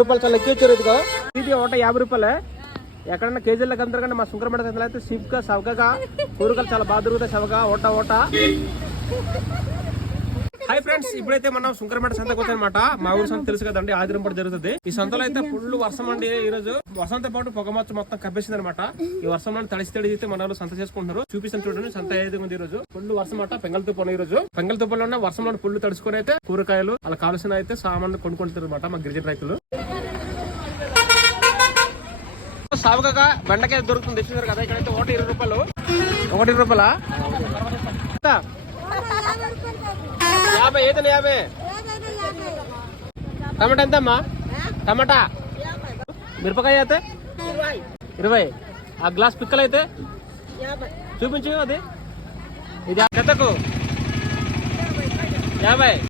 రూపాయలు చాలా ఎక్కువ ఇచ్చారు. ఇదిగో ఇది ఒకట 50 రూపాయలే. ఎక్కడన్నా కేజీలకు అందరికంటే మా సుంకరమేట అయితే సిప్గా సవకగా కూరగాయలు చాలా బాగా దొరుకుతాయి. సవగా ఓట. హాయ్ ఫ్రెండ్స్, ఇప్పుడైతే మనం సుంకరమేట సంతకు వచ్చానమాట. మా ఊరు సంత తెలుసు కదండి, ఆదిరం పాటు జరుగుతుంది. ఈ సంతలో అయితే ఫుల్ వర్షం అండి. ఈ రోజు వర్షంతో పాటు పొగమచ్చ మొత్తం కప్పేసింది అనమాట. ఈ వర్షంలో తడిస్తే మన వాళ్ళు సంత చేసుకుంటున్నారు. చూపిస్తాను చూడండి సంత ఏది ఉంది. ఈ రోజు ఫుల్ వర్షం అట. పెంగల్ తుప్పలు ఈ రోజు పెంగల్ తుప్పలో వర్షంలో ఫుల్ తడుచుకొని అయితే కూరగాయలు అలా కావాల్సిన అయితే సామాన్లు కొనుక్కుంటారు అనమాట మా గిరిజన రైతులు. సావుగా బెండకాయ దొరుకుతుంది తెచ్చున్నారు కదా. ఇక్కడైతే 20 రూపాయలు. 1 రూపాయలా 50 ఏదైనా 50. టమాటా ఎంత అమ్మా? టమాటా మిరపకాయ అయితే 20. ఆ గ్లాస్ పిక్కలు అయితే చూపించు. అది ఇది జతకు 50.